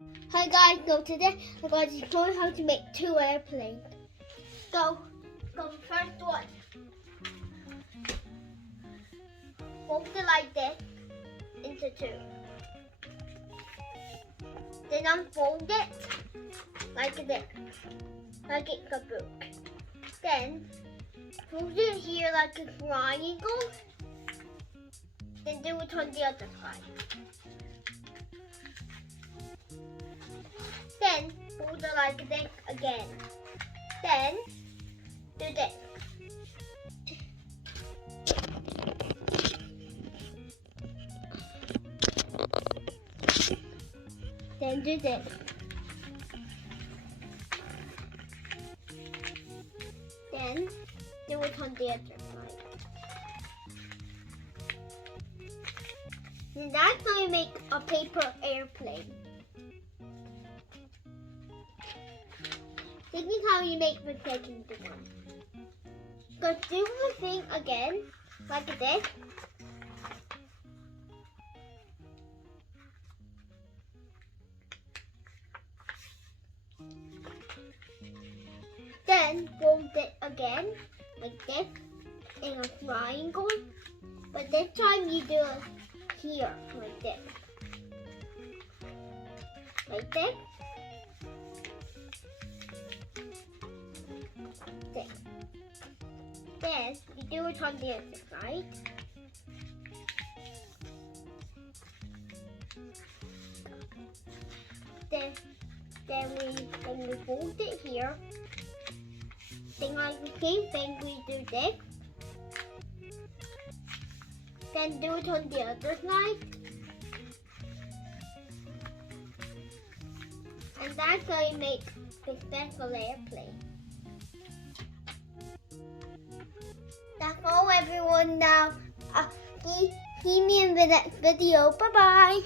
Hi guys, so today I'm going to show you how to make two airplanes. Go the first one. Fold it like this into two. Then unfold it like this, like it's a book. Then fold it here like a triangle. Then do it on the other side. Then fold it like this again. Then do this. Then do this. Then do it on the other side. And that's how you make a paper airplane. This is how you make the second one. So do the thing again, like this. Then fold it again, like this, in a triangle. But this time you do it here, like this. Like this. Then we do it on the other side. Then we fold it here. Then like the same thing, we do this. Then do it on the other side. And that's how you make the special airplane. That's all everyone now. See me in the next video. Bye bye.